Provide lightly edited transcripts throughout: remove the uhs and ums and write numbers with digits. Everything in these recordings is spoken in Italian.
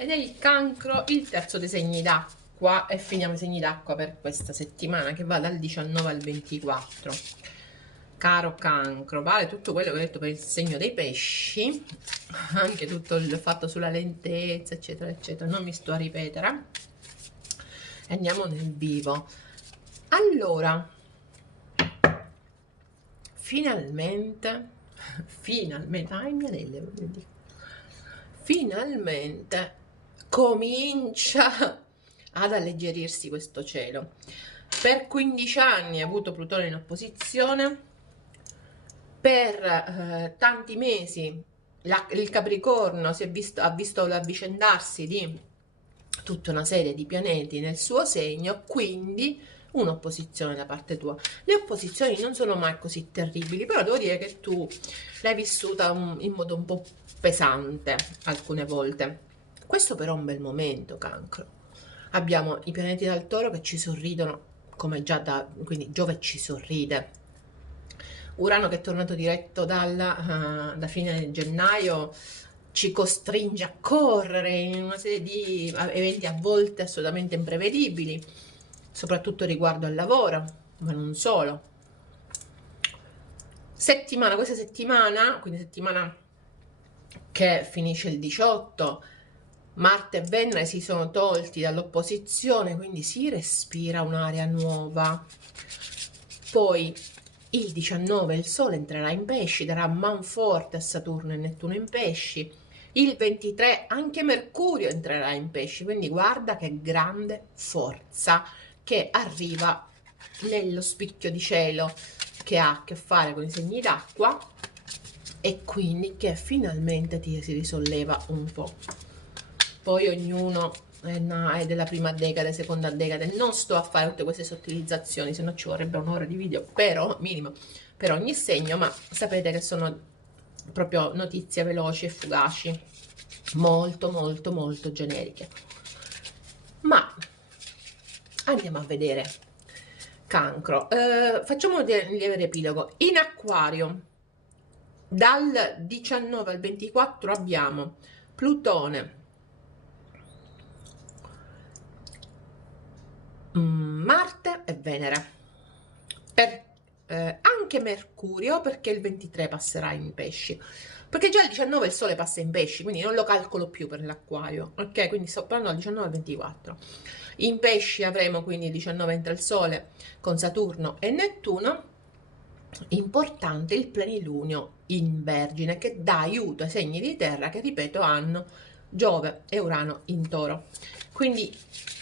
ed è il Cancro, il terzo dei segni d'acqua, e finiamo i segni d'acqua per questa settimana che va dal 19 al 24. Caro Cancro, vale tutto quello che ho detto per il segno dei pesci, anche tutto il fatto sulla lentezza, eccetera, eccetera. Non mi sto a ripetere. Andiamo nel vivo. Allora, finalmente, ai miei anelli, finalmente comincia ad alleggerirsi questo cielo. Per 15 anni ha avuto Plutone in opposizione, per tanti mesi il Capricorno ha visto l'avvicendarsi di tutta una serie di pianeti nel suo segno, quindi un'opposizione da parte tua. Le opposizioni non sono mai così terribili, però devo dire che tu l'hai vissuta in modo un po' pesante alcune volte. Questo però è un bel momento, Cancro. Abbiamo i pianeti dal Toro che ci sorridono, come già quindi Giove ci sorride. Urano che è tornato diretto da fine gennaio ci costringe a correre in una serie di eventi a volte assolutamente imprevedibili, soprattutto riguardo al lavoro, ma non solo. Questa settimana, quindi settimana che finisce il 18, Marte e Venere si sono tolti dall'opposizione, quindi si respira un'aria nuova. Poi il 19 il Sole entrerà in Pesci, darà manforte a Saturno e Nettuno in Pesci. Il 23 anche Mercurio entrerà in Pesci, quindi guarda che grande forza che arriva nello spicchio di cielo che ha a che fare con i segni d'acqua e quindi che finalmente ti si risolleva un po'. Poi ognuno è della prima decade, seconda decade, non sto a fare tutte queste sottilizzazioni, se no ci vorrebbe un'ora di video, però minimo per ogni segno, ma sapete che sono proprio notizie veloci e fugaci, molto molto molto generiche. Ma andiamo a vedere Cancro. Facciamo un lieve riepilogo. In Acquario dal 19 al 24 abbiamo Plutone, Marte e Venere. Anche Mercurio, perché il 23 passerà in Pesci, perché già il 19 il Sole passa in Pesci, quindi non lo calcolo più per l'Acquario, ok? Quindi sto parlando dal 19 al 24. In Pesci avremo quindi il 19 entra il Sole con Saturno e Nettuno. Importante il plenilunio in Vergine che dà aiuto ai segni di terra che, ripeto, hanno Giove e Urano in Toro. Quindi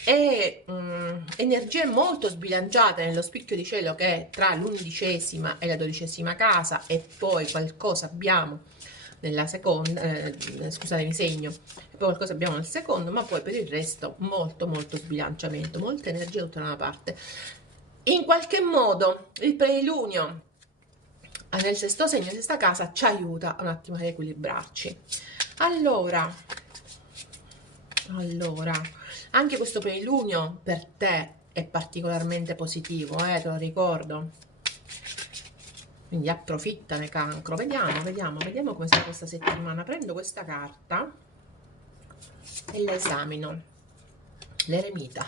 energie molto sbilanciate nello spicchio di cielo che è tra l'11ª e la 12ª casa, e poi qualcosa abbiamo nella seconda, scusatemi, segno, e poi qualcosa abbiamo nel secondo, ma poi per il resto molto molto sbilanciamento, molta energia tutta da una parte. In qualche modo il plenilunio nel sesto segno, sesta casa, ci aiuta un attimo a riequilibrarci. Allora, anche questo plenilunio per te è particolarmente positivo, te lo ricordo. Quindi approfittane, Cancro. Vediamo come sarà questa settimana. Prendo questa carta e la esamino. L'eremita.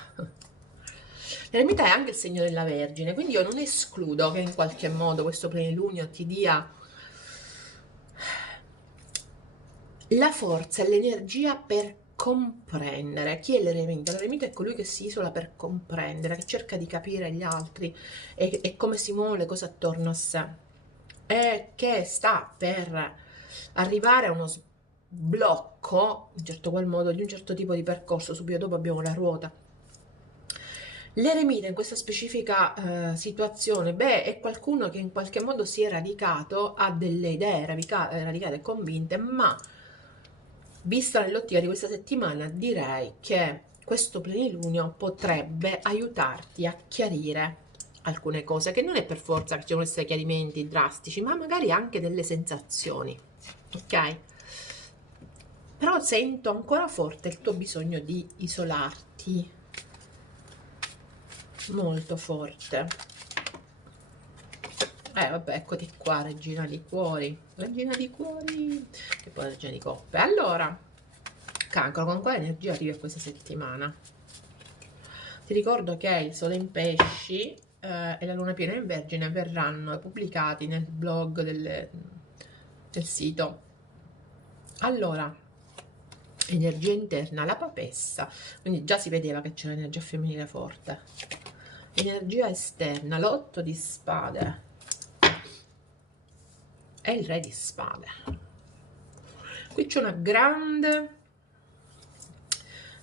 L'eremita è anche il segno della Vergine, quindi io non escludo che in qualche modo questo plenilunio ti dia la forza e l'energia per comprendere. Chi è l'eremita? L'eremita è colui che si isola per comprendere, che cerca di capire gli altri e come si muovono le cose attorno a sé, e che sta per arrivare a uno sblocco, in certo qual modo, di un certo tipo di percorso. Subito dopo abbiamo la ruota. L'eremita in questa specifica situazione, è qualcuno che in qualche modo si è radicato, ha delle idee radicate e convinte, ma vista nell'ottica di questa settimana direi che questo plenilunio potrebbe aiutarti a chiarire alcune cose, che non è per forza che ci devono essere chiarimenti drastici, ma magari anche delle sensazioni, ok? Però sento ancora forte il tuo bisogno di isolarti, molto forte. Vabbè, eccoti qua, regina di cuori, che poi regina di coppe. Allora, Cancro, con quale energia arrivi a questa settimana? Ti ricordo che il Sole in Pesci e la Luna piena in Vergine verranno pubblicati nel blog del sito. Allora, energia interna, la papessa, quindi già si vedeva che c'era energia femminile forte. Energia esterna, l'8 di spade e il re di spade. Qui c'è una grande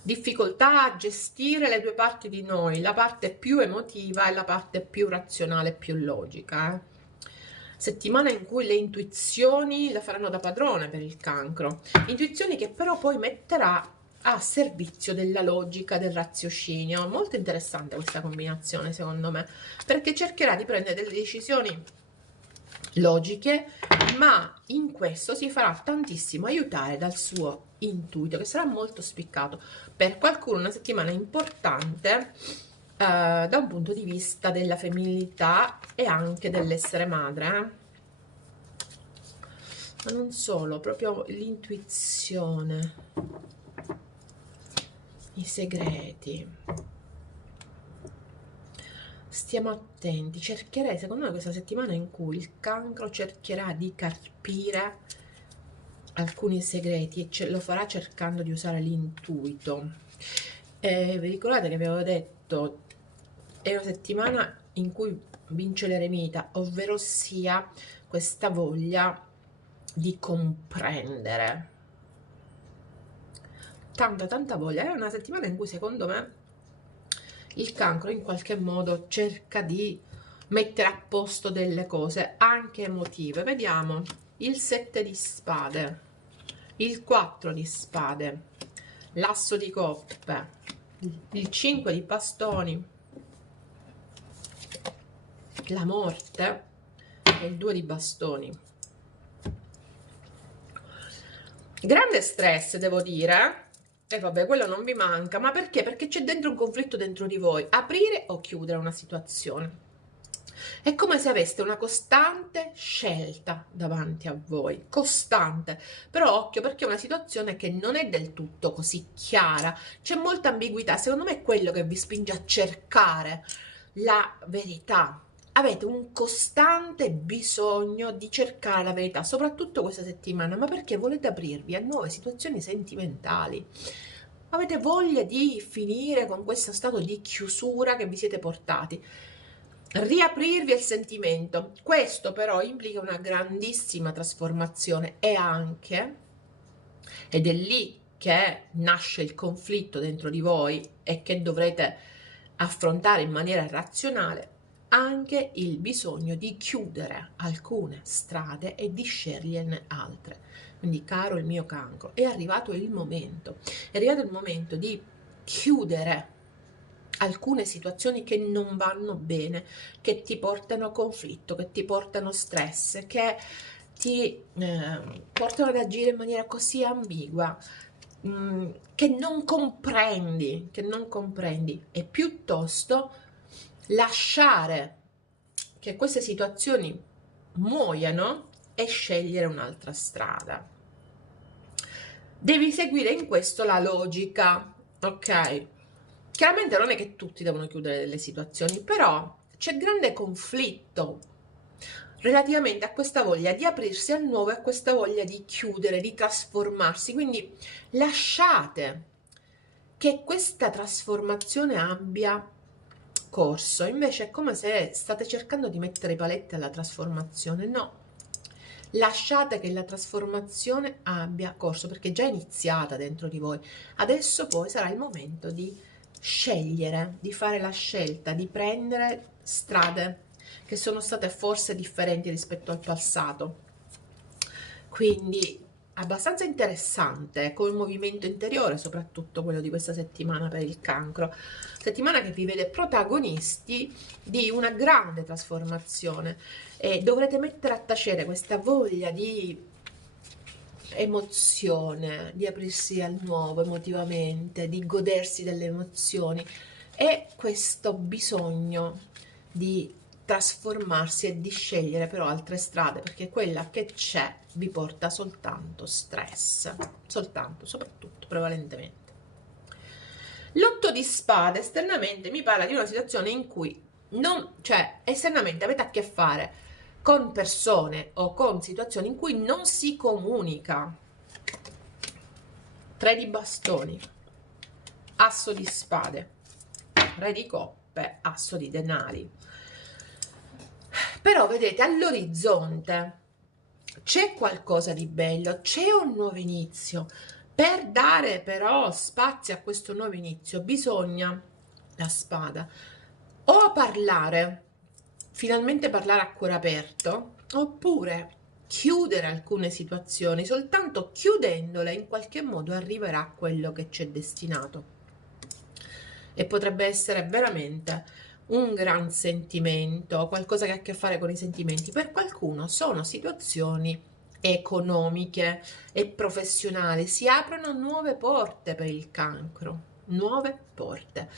difficoltà a gestire le due parti di noi, la parte più emotiva e la parte più razionale, più logica. Settimana in cui le intuizioni la faranno da padrone per il Cancro, intuizioni che però poi metterà a servizio della logica, del raziocinio. Molto interessante questa combinazione, secondo me, perché cercherà di prendere delle decisioni logiche, ma in questo si farà tantissimo aiutare dal suo intuito, che sarà molto spiccato. Per qualcuno una settimana importante da un punto di vista della femminilità e anche dell'essere madre, ma non solo, proprio l'intuizione, i segreti. Stiamo attenti, cercherei, secondo me questa settimana in cui il Cancro cercherà di carpire alcuni segreti e lo farà cercando di usare l'intuito. Vi ricordate che vi avevo detto, è una settimana in cui vince l'eremita, ovvero sia questa voglia di comprendere. Tanta voglia, è una settimana in cui secondo me il Cancro in qualche modo cerca di mettere a posto delle cose anche emotive. Vediamo il 7 di spade, il 4 di spade, l'asso di coppe, il 5 di bastoni, la morte e il 2 di bastoni. Grande stress, devo dire. E vabbè, quello non vi manca, ma perché? Perché c'è dentro un conflitto dentro di voi, aprire o chiudere una situazione. È come se aveste una costante scelta davanti a voi, costante, però occhio perché è una situazione che non è del tutto così chiara, c'è molta ambiguità, secondo me è quello che vi spinge a cercare la verità. Avete un costante bisogno di cercare la verità, soprattutto questa settimana, ma perché volete aprirvi a nuove situazioni sentimentali. Avete voglia di finire con questo stato di chiusura che vi siete portati. Riaprirvi al sentimento. Questo però implica una grandissima trasformazione ed è lì che nasce il conflitto dentro di voi e che dovrete affrontare in maniera razionale, anche il bisogno di chiudere alcune strade e di sceglierne altre. Quindi, caro il mio Cancro, è arrivato il momento di chiudere alcune situazioni che non vanno bene, che ti portano conflitto, che ti portano stress, che ti portano ad agire in maniera così ambigua, che non comprendi, e piuttosto lasciare che queste situazioni muoiano e scegliere un'altra strada. Devi seguire in questo la logica, ok? Chiaramente non è che tutti devono chiudere delle situazioni, però c'è grande conflitto relativamente a questa voglia di aprirsi al nuovo e a questa voglia di chiudere, di trasformarsi. Quindi lasciate che questa trasformazione abbia corso, invece è come se state cercando di mettere i paletti alla trasformazione. No, lasciate che la trasformazione abbia corso, perché è già iniziata dentro di voi. Adesso poi sarà il momento di scegliere, di fare la scelta, di prendere strade che sono state forse differenti rispetto al passato. Quindi abbastanza interessante come movimento interiore, soprattutto quello di questa settimana per il Cancro, settimana che vi vede protagonisti di una grande trasformazione e dovrete mettere a tacere questa voglia di emozione, di aprirsi al nuovo emotivamente, di godersi delle emozioni e questo bisogno di trasformarsi e di scegliere però altre strade, perché quella che c'è vi porta soltanto stress, soltanto, soprattutto, prevalentemente. L'otto di spade esternamente mi parla di una situazione in cui non, cioè esternamente avete a che fare con persone o con situazioni in cui non si comunica. Tre di bastoni, asso di spade, re di coppe, asso di denari. Però vedete, all'orizzonte c'è qualcosa di bello, c'è un nuovo inizio. Per dare però spazio a questo nuovo inizio bisogna, la spada, o parlare, finalmente parlare a cuore aperto, oppure chiudere alcune situazioni. Soltanto chiudendole in qualche modo arriverà a quello che c'è destinato. E potrebbe essere veramente un gran sentimento, qualcosa che ha a che fare con i sentimenti. Per qualcuno sono situazioni economiche e professionali, si aprono nuove porte per il cancro, nuove porte.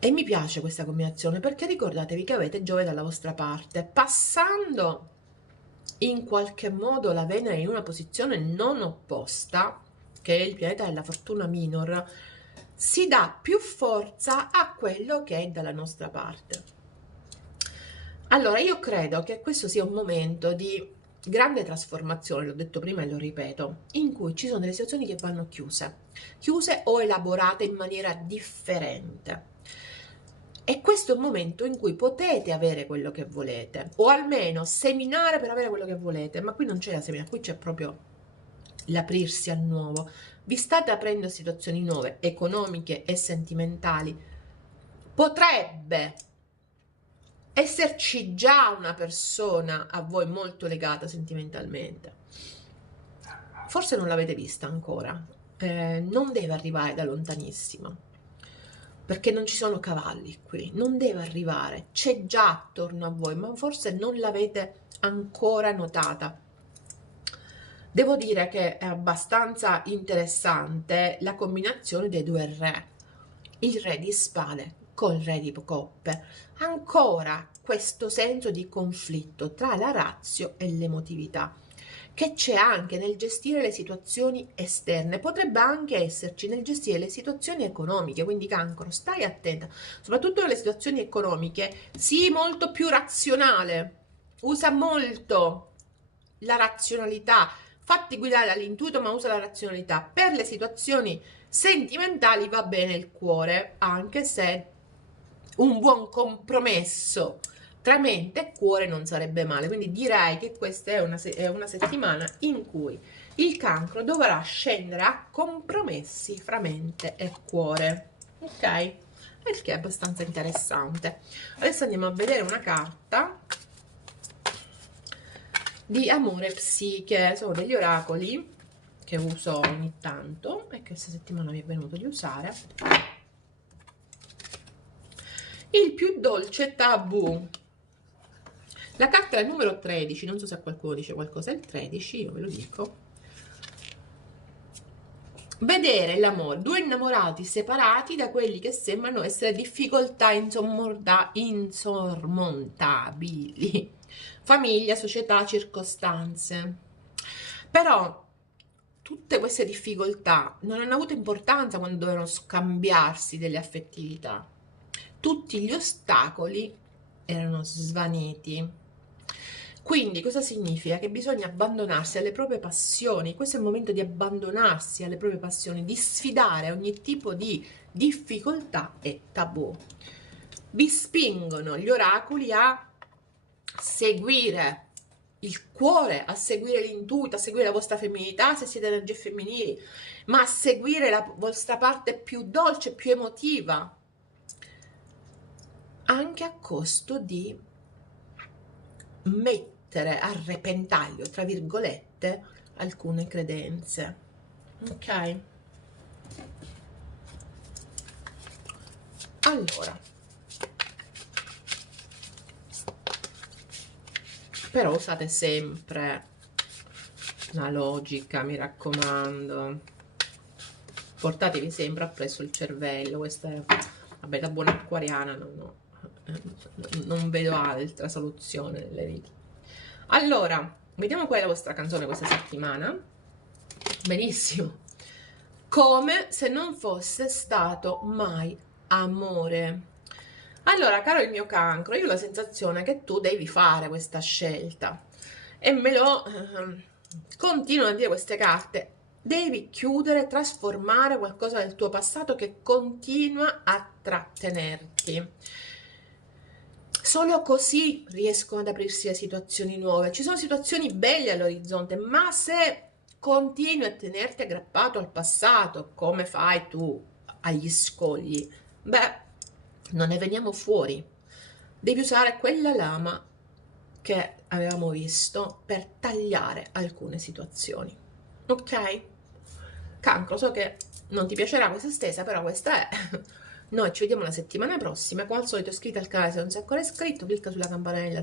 E mi piace questa combinazione perché ricordatevi che avete Giove dalla vostra parte, passando in qualche modo la Venere in una posizione non opposta, che è il pianeta della fortuna minor, si dà più forza a quello che è dalla nostra parte. Allora, io credo che questo sia un momento di grande trasformazione, l'ho detto prima e lo ripeto, in cui ci sono delle situazioni che vanno chiuse o elaborate in maniera differente. E questo è un momento in cui potete avere quello che volete, o almeno seminare per avere quello che volete, ma qui non c'è la semina, qui c'è proprio l'aprirsi al nuovo. Vi state aprendo a situazioni nuove, economiche e sentimentali. Potrebbe esserci già una persona a voi molto legata sentimentalmente. Forse non l'avete vista ancora, non deve arrivare da lontanissimo, perché non ci sono cavalli qui, non deve arrivare, c'è già attorno a voi, ma forse non l'avete ancora notata. Devo dire che è abbastanza interessante la combinazione dei due re, il re di spade col re di coppe, ancora questo senso di conflitto tra la razio e l'emotività, che c'è anche nel gestire le situazioni esterne, potrebbe anche esserci nel gestire le situazioni economiche, quindi cancro, stai attenta, soprattutto nelle situazioni economiche, sii molto più razionale, usa molto la razionalità, fatti guidare dall'intuito ma usa la razionalità. Per le situazioni sentimentali va bene il cuore, anche se un buon compromesso tra mente e cuore non sarebbe male, quindi direi che questa è una settimana in cui il cancro dovrà scendere a compromessi fra mente e cuore, ok? Il che è abbastanza interessante. Adesso andiamo a vedere una carta di amore e psiche, sono degli oracoli che uso ogni tanto e che questa settimana mi è venuto di usare. Il più dolce tabù. La carta è il numero 13, non so se a qualcuno dice qualcosa, è il 13, io ve lo dico. Vedere l'amore, due innamorati separati da quelli che sembrano essere difficoltà insormontabili. Famiglia, società, circostanze. Però tutte queste difficoltà non hanno avuto importanza quando dovevano scambiarsi delle affettività. Tutti gli ostacoli erano svaniti. Quindi cosa significa? Che bisogna abbandonarsi alle proprie passioni. Questo è il momento di abbandonarsi alle proprie passioni, di sfidare ogni tipo di difficoltà e tabù. Vi spingono gli oracoli a seguire il cuore, a seguire l'intuito, a seguire la vostra femminilità se siete energie femminili, ma a seguire la vostra parte più dolce, più emotiva, anche a costo di mettere a repentaglio, tra virgolette, alcune credenze. Ok? Allora, però usate sempre la logica, mi raccomando. Portatevi sempre appresso il cervello, questa è Vabbè, da buona acquariana non vedo altra soluzione nelle vite. Allora, vediamo qual è la vostra canzone questa settimana. Benissimo. Come se non fosse stato mai amore. Allora, caro il mio cancro, io ho la sensazione che tu devi fare questa scelta e me lo continuano a dire queste carte. Devi chiudere, trasformare qualcosa del tuo passato che continua a trattenerti. Solo così riescono ad aprirsi a situazioni nuove. Ci sono situazioni belle all'orizzonte, ma se continui a tenerti aggrappato al passato, come fai tu agli scogli, beh, non ne veniamo fuori. Devi usare quella lama che avevamo visto per tagliare alcune situazioni. Ok? Cancro, so che non ti piacerà questa stesa, però questa è. Noi ci vediamo la settimana prossima. Come al solito iscriviti al canale se non sei ancora iscritto, clicca sulla campanella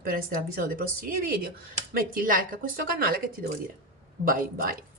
per essere avvisato dei prossimi video, metti il like a questo canale, che ti devo dire bye bye.